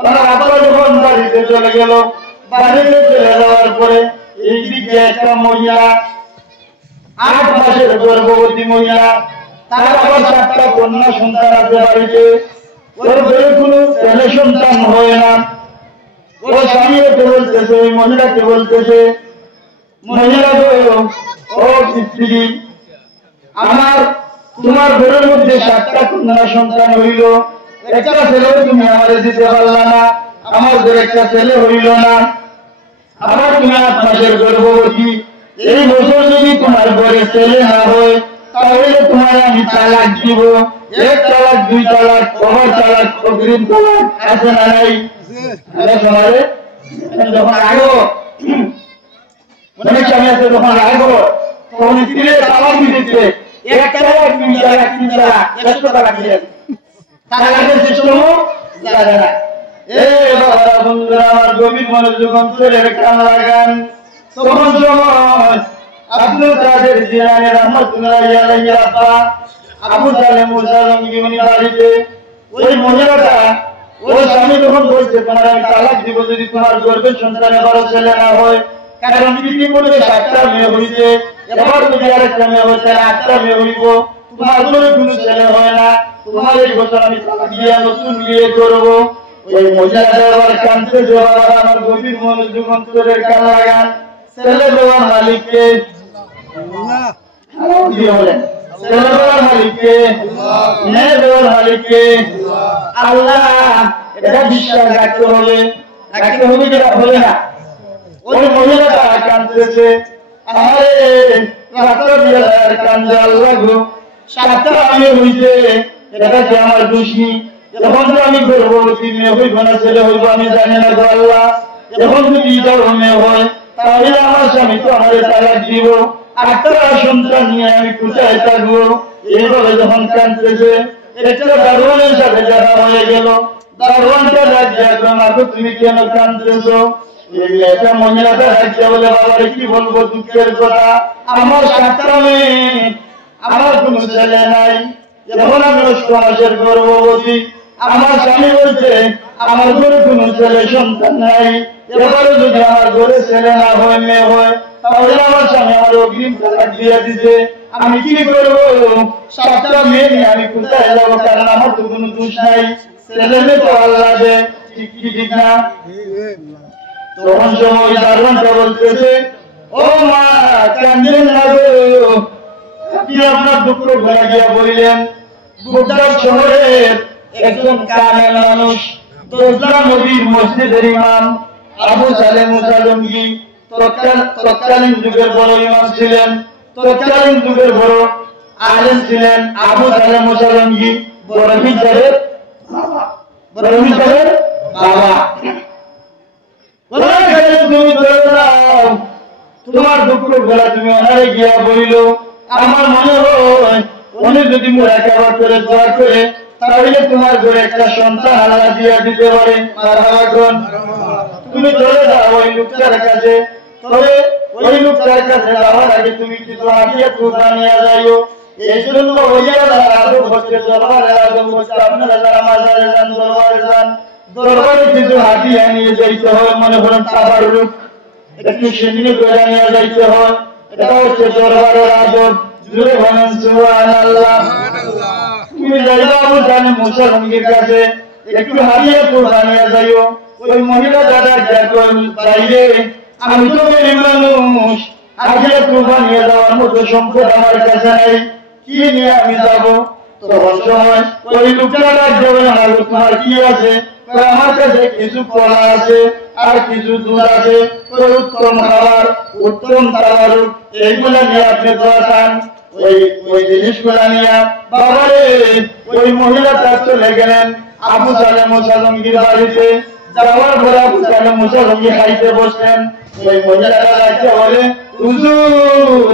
ওনার আব্বা যখন বাড়িতে চলে গেল, বাড়িতে চলে যাওয়ার পরে এইদিকে একটা মহিলা 8 মাসের গর্ভবতী মহিলা, তার আবার 7টা কন্যা সন্তান আছে বাড়িতে, ওর ঘরে কোনো ছেলে সন্তান হয় না। ও স্বামীকে বলতেছে, ওই মহিলাকে বলতেছে, মহিলা ও স্ত্রী, তোমার ঘরের মধ্যে 7টা কন্যা সন্তান হইল, একটা ছেলেও তুমি আমারে দিতে পারলা না, আমার ঘরে একটা ছেলে হইল না, আবার তুমি 8 মাসের গর্ভবতী, এই বছর যদি তোমার ঘরে ছেলে না হয় তাহলে তোমার আমি তালাক দিব। 1 তালাক, 2 তালাক, ওভার তালাক, অগ্রিম তালাক আছে না নাই? সমাজে যখন আগো অনেক স্বামী আছে, যখন আগো তখন স্ত্রীর তালাক দিতে 1 তালাক, 2 তালাক, 3 তালাক, 100 তালাক দিলেন, তালাকের সিস্টেমও জানে না। বাবা বন্ধুরা আমার, গভীর মনোযোগ অন্তরের কান লাগান। তখন সময় আব্দুল কাদের জিলানী রাহমাতুল্লাহি আলাইহি আব্বা আবু সালেম মুসা জঙ্গি উনি বাড়িতে, ওই মহিলাটা ওই স্বামী যখন বলছে তোমার আমি তালাক দিব যদি তোমার গর্ভের সন্তান এবারও ছেলে না হয়, কারণ পৃথিবীতে 7টা মেয়ে হইছে, এবার যদি আরেকটা মেয়ে হয় তাহলে 8টা মেয়ে হইব, তোমার ঘরে কোনো ছেলে হয় না, তোমার এই বছর আমি তালাক দিয়ে নতুন বিয়ে করবো। ওই মহিলাটা আবার কাঁদতে জবাব, আমার গভীর মনোযোগ অন্তরের কান লাগান। ছেলে দেওয়ার মালিককে ছেলে দেওয়ার মালিককে, মেয়ে দেওয়ার মালিককে আল্লাহ, এটা বিশ্বাস রাখতে হবে, রাখতে হবে যেটা হবে না। ওই মহিলাটা কাঁদতেছে, আরে রাত্র বিরার কান্দে, আল্লাহ গো 7টা আমি হইছে, এটা কি আমার দুশ্মী? এখন তো আমি গর্ভবতী, মেয়ে হইব না ছেলে হইব আমি জানি না গো আল্লাহ, এখন যদি এটাও মেয়ে হয় তাহলে আমার স্বামী তো আমাদের তালাক দিব, 8টা সন্তান নিয়ে আমি কোথায় থাকবো? এইভাবে যখন কাঁদতেছে, একটা দারোয়ানের সাথে দেখা হয়ে গেল। দারোয়ানটা রাজ্যে আসো, তুমি কেন কাঁদতেছো? একটা মহিলাটা রাজ্যে বলে, বাবারে কি বলবো দুঃখের কথা, আমার 7টা মেয়ে, আমার কোনো ছেলে নাই, এখন আমি 8 মাসের গর্ভবতী, আমার স্বামী বলছে আমার ঘরে কোনো ছেলে সন্তান নাই, এবারে যদি আমার ঘরে ছেলে না হয়, মেয়ে হয়, তাহলে আমার স্বামী আমার অগ্রিম তালাক দিয়ে দিতে, আমি কি করবো? 7টা মেয়ে নিয়ে আমি কোথায় যাবো? কারণ আমার তো কোনো দোষ নাই, ছেলে মেয়ে তো আল্লাহ দে, ঠিক না? তখন সময় দারোয়ানটা বলতেছে, ও মা কান্দেন না গো, আপনি আপনার দুঃখ ভরা গিয়া বললেন। বুকদার শহরের একজন কামেল মানুষ, দোজলা নবীর মসজিদের ইমাম আবু সালেম মুসা জঙ্গি তৎকালীন যুগের বড় ইমাম ছিলেন, তৎকালীন যুগের বড় আলেম ছিলেন আবু সালেম মুসা জঙ্গি, বড় হিজারের বাবা। তুমি তোমার দুঃখ ভরা তুমি ওনারে গিয়া বলিল, আমার মনে হয় উনি যদি মুরাকাবা করে দোয়া করে তাহলে তোমার ঘরে একটা সন্তান আল্লাহ দিয়ে দিতে পারে। তুমি চলে যাও ওই লোকটার কাছে, তবে ওই লোকটার কাছে যাওয়ার আগে তুমি কিছু হাদিয়া কুরবা নিয়ে যাইও। এই জন্য আপনারা যারা মাজারে যান, দরবারে যান, দরবারে কিছু হাদিয়া নিয়ে যাইতে হয়, মনে করেন খাবার রূপ একটু সেদিনে করে নিয়ে যাইতে হয়, এটা হচ্ছে দরবারের আদব। জুড়ে বলেন সুবহানাল্লাহ। তুমি যাইবা আবু সালেম মুসা জঙ্গির কাছে, একটু হাদিয়া কুরবা নিয়ে যাইও। ওই মহিলা দাদা যখন বাইরে, আমি তো মেয়ে মানুষ, হাদিয়া কুরবা নিয়ে যাওয়ার মতো সম্পদ আমার কাছে নাই, কি নিয়ে আমি যাবো? তখন সময় ওই লোকটা যাবে না, তোমার কি আছে? আমার কাছে কিছু কলা আছে আর কিছু দুধ আছে, উত্তম খাবার, উত্তম তাবারুক, এইগুলা নিয়ে আপনি দোয়া চান। ওই জিনিসগুলা নিয়ে বাবারে ওই মহিলাটা চলে গেলেন আবু সালেম মুসা জঙ্গির বাড়িতে। যাওয়ার পরে আবু সালেম মুসা জঙ্গি খাইতে বসলেন। ওই মহিলাটা রাখতে বলে, হুজুর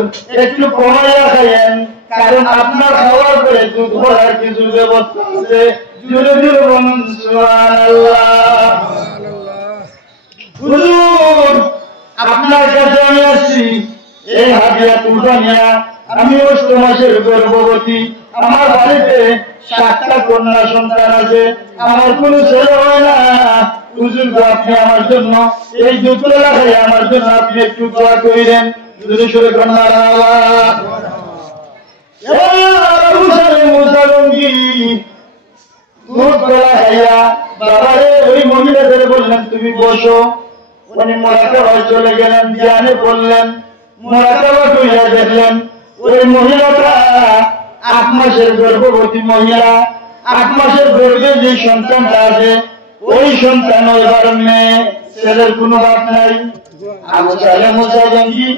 একটু কমাইয়া খাইয়েন, কারণ আপনার খাওয়ার পরে দুধ ভরার কিছু ব্যবস্থা আছে। জোরে জোরে বলুন সুবহানাল্লাহ। হুজুর আপনার কাছে আমি আসছি এই হাদিয়া কুরবানিয়া, আমি 8 মাসের গর্ভবতী, আমার বাড়িতে 7টা কন্যা সন্তান আছে, আমার কোনো ছেলে হয় না। হুজুর গো, আপনি আমার জন্য এই দুটো লাগাই আমার জন্য আপনি একটু দোয়া করিলেন। যদি শুরু কন্যা বাবারে ওই মহিলাদের বললেন তুমি বসো। উনি মোরাকাবায় চলে গেলেন, ধ্যানে বললেন, মোরাকাবা কইরা দেখলেন ওই মহিলাটা 8 মাসের গর্ভবতী মহিলা। 8 মাসের গর্ভে যে সন্তানটা আছে ওই সন্তান এবার মেয়ে, ছেলের কোনো বাপ নাই। আবু সালেহ মুসা জঙ্গি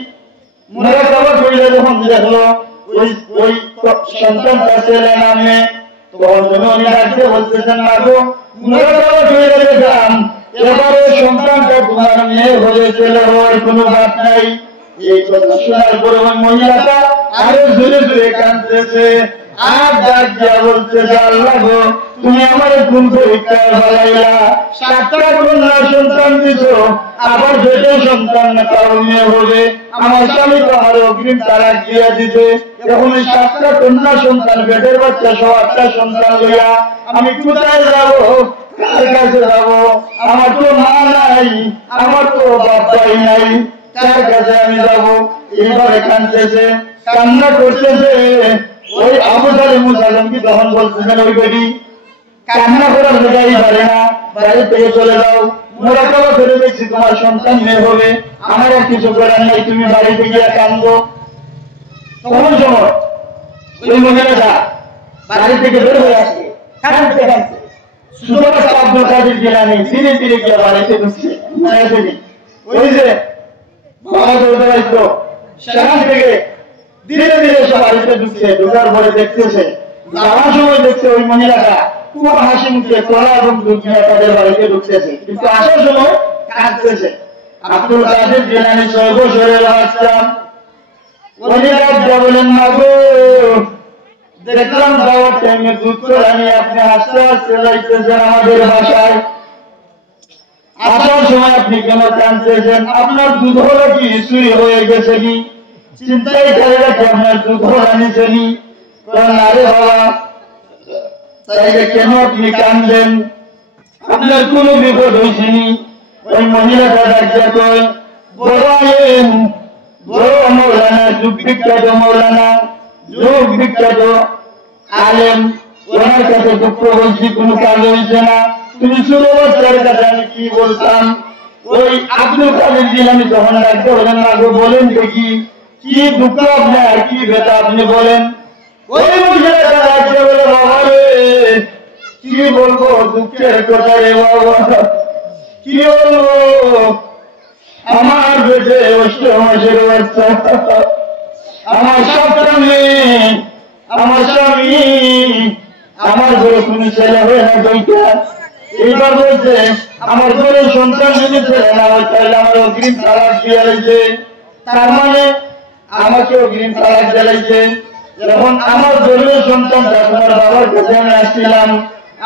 মোরাকাবা কইরা যখন দেখলো ওই সন্তানটা ছেলে না মেয়ে, তখন উনি ডাকতে বলতেছেন না গো, মোরাকাবা কইরা দেখলাম এবারে সন্তানটা তোমার মেয়ে হয়ে ছেলে হওয়ার কোনো বাপ নাই। এই কথা শোনার পরে ওই মহিলাটা আরো জোরে জোরে কাঁদতেছে, আর ডাক দিয়া বলতেছে, আল্লাহ গো, তুমি আমার কোন পরীক্ষা বাড়াইলা, 7টা কন্যা সন্তান দিছো, আবার যেটা সন্তান না তাও মেয়ে হবে। আমার স্বামী তো আমার অগ্রিম তালাক দিয়া দিতে, এখন এই 7টা কন্যা সন্তান পেটের বাচ্চা সহ 8টা সন্তান লইয়া আমি কোথায় যাবো, কার কাছে যাবো? আমার তো মা নাই, আমার তো বাবাই নাই, কার কাছে আমি যাবো? এইভাবে কাঁদতেছে, কান্না করতেছে। ওই আবু সালেহ মুসা জঙ্গি তখন বলতেছেন, ওই বেটি কান্না করার জায়গায় পারে না, বাইরে থেকে চলে যাও, মোরাকাবা করে দেখছি তোমার সন্তান মেয়ে হবে, আমার আর কিছু করার নাই, তুমি বাড়িতে গিয়ে কান্দো। তখন সময় ওই মহিলাটা বাড়ি থেকে বের হয়ে আসে, কাঁদতে কাঁদতে শুধুমাত্র আব্দুল কাদের জিলানী ধীরে ধীরে গিয়ে বাড়িতে ঢুকছে। ওই যে বাবা চলতে পারতো সেখান থেকে ধীরে ধীরে সব বাড়িতে ঢুকছে। ঢুকার পরে দেখতেছে, যাওয়ার সময় দেখছে ওই মহিলাটা খুব হাসি মুখে কড়া এবং দুধ নিয়ে তাদের বাড়িতে ঢুকতেছে, কিন্তু আসার সময় কাঁদতেছে। আব্দুল কাদের জিলানী 6 বছরের বাচ্চা। উনি রাজা বলেন, মা গো, দেখলাম যাওয়ার টাইমে দুধ কড়া নিয়ে আপনি আস্তে আস্তে যাইতেছেন আমাদের বাসায়, আসার সময় আপনি কেন কাঁদতেছেন? আপনার দুধ হলো কি চুরি হয়ে গেছে কি? চিন্তাই করে রাখি আপনার দুধ হলো নিছেনি? আরে বাবা, তাইলে কেন আপনি কাঁদলেন? আপনার কোনো বিপদ হয়েছেনি? ওই মহিলাটা ডাকিয়া কয়, বড় আলেম, বড় মৌলানা, যুগ বিখ্যাত মৌলানা, যুগ বিখ্যাত আলেম, ওনার কাছে দুঃখ বলছি, কোনো কাজ হয়েছে না। তুমি ছোট বাচ্চার কাছে আমি কি বলতাম? ওই আব্দুল কাদের জিলানী যখন ডাকতে বলেন, না গো, বলেন দেখি কি দুঃখ আপনার, কি ব্যথা আপনি বলেন। ওই মহিলাটা ডাকতে বলে, বাবা রে, কি বলবো দুঃখের কথা রে বাবা, কি বলবো? আমার পেটে 8 মাসের বাচ্চা, আমার 7টা মেয়ে, আমার স্বামী, আমার ঘরে কোনো ছেলে হয় না 2টা। এইবার বলছে আমার ঘরে সন্তান যদি ছেলে না হয় তাহলে আমার অগ্রিম তালাক দিয়ে রয়েছে, তার মানে আমাকে অগ্রিম তালাক দিয়েছে। এখন আমার ঘরের সন্তানটা তোমার বাবার কাছে আমি আসছিলাম,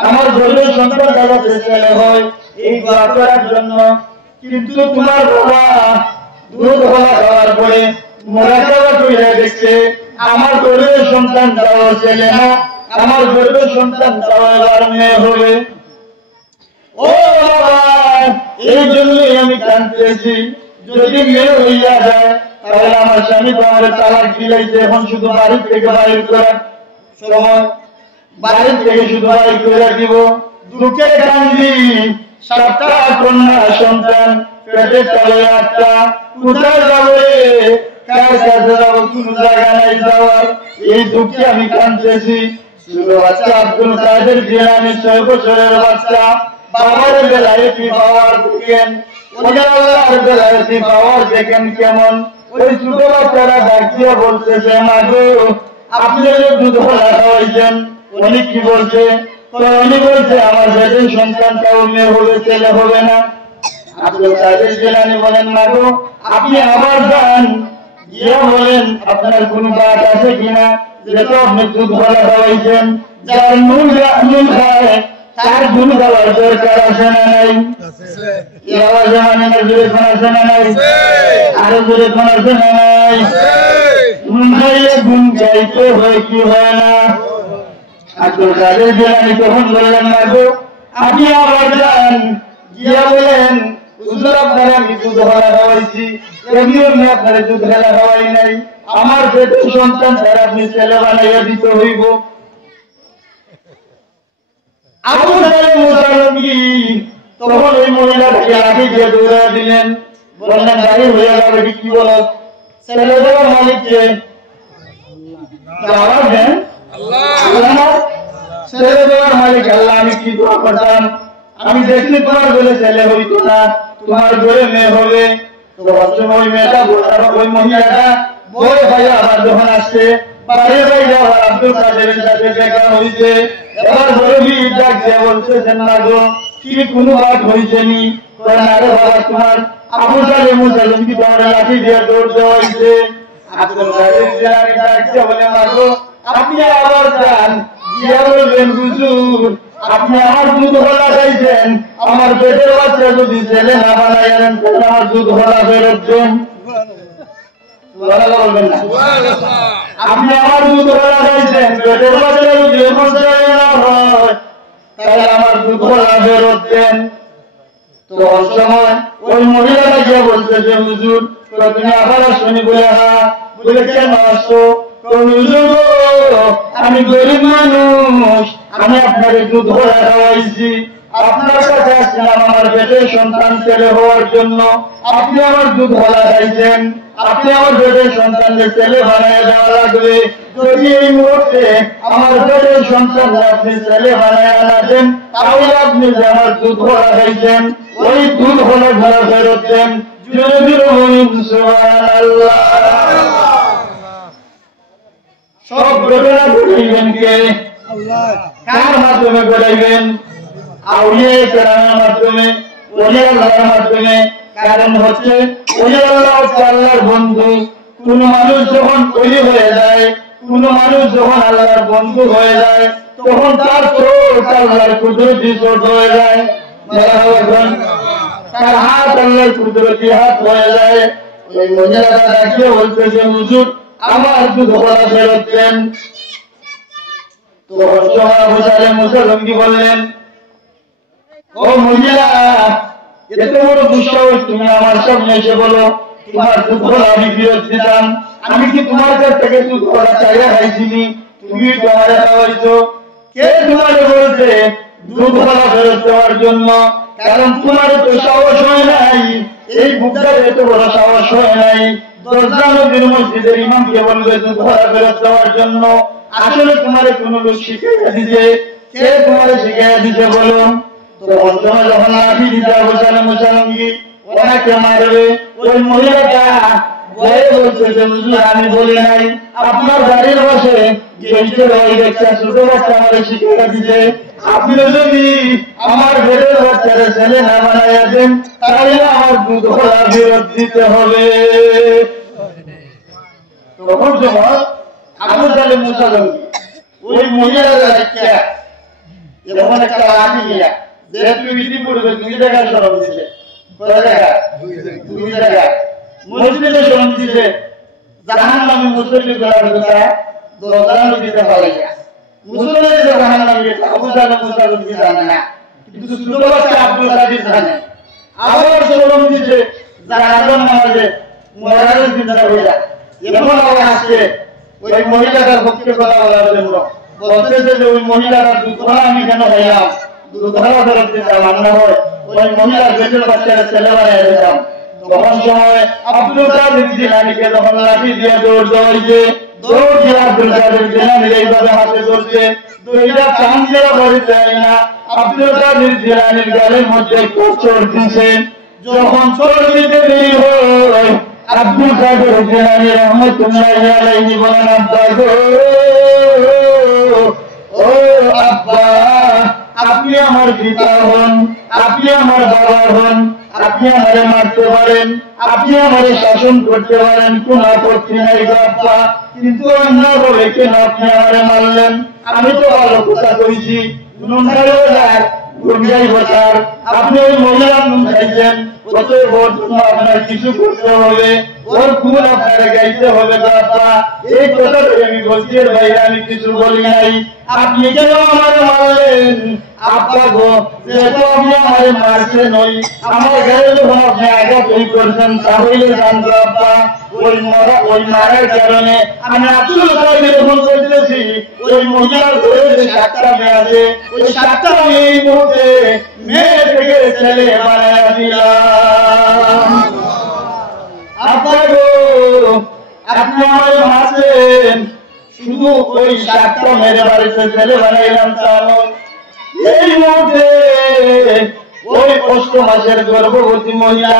আমার ঘরের সন্তানটা যাতে ছেলে হয় এই দোয়া করার জন্য, কিন্তু তোমার বাবা দুধ হলা খাওয়ার পরে মোরাকাবা কইরা দেখছে আমার ঘরের সন্তানটাও ছেলে না, আমার ঘরের সন্তানটাও এবার মেয়ে হবে। ও বাবা, এই জন্যই আমি কাঁদতেছি, যদি মেয়ে হইয়া যায় তাহলে আমার স্বামী তো আমার তালাক দিলাইছে, এখন শুধু বাড়ি থেকে বাইর করার সময়, বাড়ি থেকে শুধু বাইর করে দিব। দুঃখে কান্দি, 7টা কন্যা সন্তান, পেটে তলে 8টা, কোথায় যাবো, কার কাছে যাবো, কোন জায়গা নাই যাওয়ার, এই দুঃখে আমি কাঁদতেছি। শুধু বাচ্চা আব্দুল কাদের জিলানী 6 বছরের বাচ্চা, বাবার বেলায় কি পাওয়ার দেখেন, ওনার বেলায় কি পাওয়ার দেখেন কেমন। ওই ছোট বাচ্চারা ডাক দিয়ে বলতেছে, মা গো, আপনি যে দুধ হলা খাওয়াইছেন, উনি কি বলছে? উনি বলছে আমার পেটের সন্তানটাও মেয়ে হবে, ছেলে হবে না। আব্দুল কাদের জিলানী বলেন, মা গো, আপনি আবার যান, গিয়ে বলেন আপনার কোন বাত আছে কিনা, যেটা আপনি দুধ হলা খাওয়াইছেন, যার নুন খায় তার গুণ গাওয়ার দরকার আছে না নাই? আওয়াজে মানে না, জোরে ফোন আছে না নাই? আরো জোরে ফোন আছে না নাই? নুন খাইলে গুণ গাইতে হয় কি হয় না? আব্দুল কাদের জিলানী তখন বললেন না গো, আপনি আবার যান গিয়া বলেন হুজুর আপনার আমি দুধ হলা খাওয়াইছি, এমনিও আমি আপনার দুধ হলা খাওয়াই নাই, আমার পেটে সন্তান তার আপনি ছেলে বানাইয়া দিতে হইব। আবু সালেম মুসা নবী তখন ওই মহিলাকে লাঠি দিয়ে দৌড়া দিলেন, বললেন গাড়ি হয়ে যাবে কি বলো, ছেলে দেওয়ার মালিককে আওয়াজ দেন আল্লাহ, ছেলে দেওয়ার মালিক আল্লাহ। আমি কি দোয়া করতাম, আমি দেখছি তোমার বলে ছেলে হইতো না, তোমার বলে মেয়ে হবে। তো ওই মেয়েটা ওই মহিলাটা বড় ভাই আবার যখন আসছে বাইরে বাইরে আব্দুল কাদেরের সাথে দেখা হয়েছে, এবার বড় ভিড় ডাক দিয়ে বলতেছেন না গো কি কোনো বাদ হয়েছে নি, আরে বাবা তোমার আবু সালেম মুসা কি তোমার লাঠি দিয়ে দৌড় দেওয়া হয়েছে। আব্দুল কাদের জিলানী ডাক দিয়ে বলে না গো, আপনি আবার যান গিয়া বলবেন হুজুর আপনি আমার দুধ হলা খাইছেন, আমার পেটের বাচ্চা যদি ছেলে না বানাইলেন তাহলে আমার দুধ হলা ফেরত দেন। বলবেন না আপনি আমার দুধ হলা খাইছেন, পেটের বাচ্চা যদি এখন ছেলে না হয় তাহলে আমার দুধ হলা ফেরত দেন। তো সময় ওই মহিলাটা গিয়ে বলছে যে হুজুর তুমি আবার শুনি বলে হ্যাঁ, বলে কেন আসছো, আমি গরিব মানুষ, আমি আপনার দুধ হলা খাওয়াইছি, আপনার কাছে আসছিলাম আমার পেটের সন্তান ছেলে হওয়ার জন্য, আপনি আমার দুধ হলা খাইছেন, আপনি আমার পেটের সন্তানদের ছেলে বানায় দেওয়া লাগবে। যদি এই মুহূর্তে আমার পেটের সন্তান আপনি ছেলে বানায় না দেন তাহলে আপনি যে আমার দুধ হলা খাইছেন ওই দুধ হলা ঘোরা ফেরত দেন। জোরে জোরে বলুন সুবহানাল্লাহ। সব ঘটনা ঘটাইবেন কে? কার মাধ্যমে ঘটাইবেন? আউলিয়া কেরামের মাধ্যমে, ওলি আল্লাহর মাধ্যমে। কারণ হচ্ছে ওলি আল্লাহ হচ্ছে আল্লাহর বন্ধু। কোন মানুষ যখন ওলি হয়ে যায়, কোন মানুষ যখন আল্লাহর বন্ধু হয়ে যায় তখন তার চোখ আল্লাহর কুদরতি চোখ হয়ে যায়, তার হাত আল্লাহর কুদরতি হাত হয়ে যায়। ওই মহিলাটা ডাকিয়ে বলতেছে হুজুর আমার দুধ হলা ফেরত দেন। তো আবু সালেম মুসা কি বললেন, ও মহিলা এত বড় দুঃসাহস তুমি আমার সামনে এসে বলো তোমার দুধ হলা আমি ফেরত দিতাম, আমি কি তোমার কাছ থেকে দুধ হলা চাইয়া খাইছিনি, তুমি তোমার খাওয়াইছো, কে তোমার বলছে দুধ হলা ফেরত দেওয়ার জন্য? কারণ তোমার তো সাহস হয় নাই, এই বুকটার এত বড় সাহস হয় নাই 10 নবীর মসজিদের ইমামকে বলবে দুধ হলা ফেরত দেওয়ার জন্য। আসলে তোমার কোন লোক শিখাইয়া দিছে, কে তোমার শিখাইয়া দিছে বলো? তো অন্তমে যখন লাঠি দিতে আবু সালেম মুসালমকে ওনাকে মারবে, ওই মহিলাটা ভয়ে বলছে যে হুজুর আমি বলি নাই, আপনার বাড়ির পাশে গেটের ওই বাচ্চা ছোট বাচ্চা আমার শিখাইয়া দিছে, আপনি যদি আমার পেটের বাচ্চারা ছেলে না বানাইয়া দেন তাহলে আমার দুধ হলা ফেরত দিতে হবে। তখন যখন আবু সালেম মুসালমকে ওই মহিলারা এরকম একটা লাঠি নিয়ে যেহেতু বিধি পড়বে 2 জায়গায় সরব দিছে, কয় জায়গা? 2 জায়গা মসজিদে সরব দিছে। জাহান্নামী মুসল্লি করার কথা দরজানো দিতে পারে না, মুসল্লি যে জাহান্নামী আবু সালেম মুসালমকে জানে না, কিন্তু ছোট বাচ্চা আব্দুল কাদের জানে। আবার সরব দিছে জানাজার নামাজে মরারের চিন্তা হয়ে যায়। এমন আওয়াজ আসছে ওই মহিলাটার পক্ষে কথা বলার জন্য, বলতেছে যে ওই মহিলাটার দুধ হলা আমি কেন খাইলাম, দুধ হলা ফেরত দিতাম, রান্না হয় ওই মহিলার পেটের বাচ্চারা ছেলে বানিয়ে দিতাম। তখন সময় আব্দুল কাদের জিলানীকে যখন লাঠি দিয়ে দৌড় দেওয়া হয়েছে, দৌড় দিয়ে আব্দুল কাদের জিলানী এইভাবে হাতে ধরছে, দুইটা চান দেওয়া করে যায় না, আব্দুল কাদের জিলানীর গালের মধ্যে চোট দিছে। যখন চোট দিতে দেরি হয় আব্দুল কাদের জিলানী রহমাতুল্লাহি আলাইহি বলেন আব্বা গো, ও আব্বা আপনি আমার পিতা হন, আপনি আমার বাবা হন, আপনি আমারে মারতে পারেন, আপনি আমারে শাসন করতে পারেন, কোন আপত্তি নাই আব্বা, কিন্তু অন্যায় বলে কেন আপনি আমারে মারলেন? আমি তো ভালো কথা কইছি, আপনি ওই মহিলা নুন খাইছেন, আপনার কিছু করতে হবে। ওর ফুল আপনারা গাইতে হবে তো আপা। এই কথা আমি বলছি এর বাইরে আমি কিছু বলি নাই। আপনি কেন আমার মারলেন আপা গো? যেহেতু আপনি আমার মারছেন আমার ঘরে যখন আপনি আঘাত করছেন তাহলে জানতো আপা ওই মারার কারণে আমি আব্দুল সাহেবের ফোন করতেছি ওই মহিলার ঘরে যে 7টা মেয়ে আছে ওই 7টা মেয়ে এই মুহূর্তে মেয়ে থেকে ছেলে বানায় দিলাম। আপা গো আপনি আমার মারছেন শুধু ওই 7টা মেয়ের বাড়িতে ছেলে বানাইলাম তা নয়, এই মুহূর্তে ওই 8 মাসের গর্ভবতী মহিলা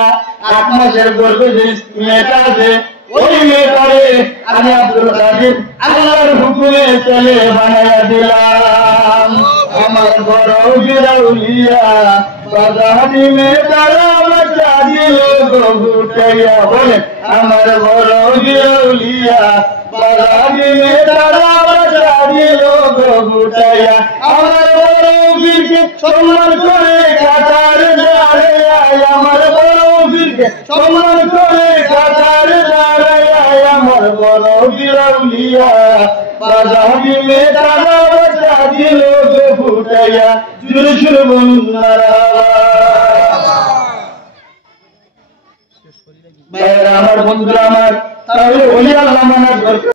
8 মাসের গর্ভে যে মেয়েটা আছে ওই মেয়েটারে আমি আব্দুল কাদের আল্লাহর হুকুমে ছেলে বানাইয়া দিলাম। আমার বড় গিরাউলিয়া বাজারি মেয়েটারা বাচ্চা দিল গুটাইয়া বলে আমার বড় গিরাউলিয়া বাজারি মেয়েটারা বাচ্চা দিল গুটাইয়া আমার বড় বীরকে সম্মান করে কাটার দাঁড়ে আমার বড় বীরকে সম্মান করে কাটার দাঁড়ে আমার বড় গিরাউলিয়া বাজারি মেয়েটারা বাচ্চা দিল গুটাইয়া জুড়ে জুড়ে বলুন মারহাবা। ভাইরা আমার বন্ধুরা আমার তাহলে ওই আল্লাহ মানার দরকার।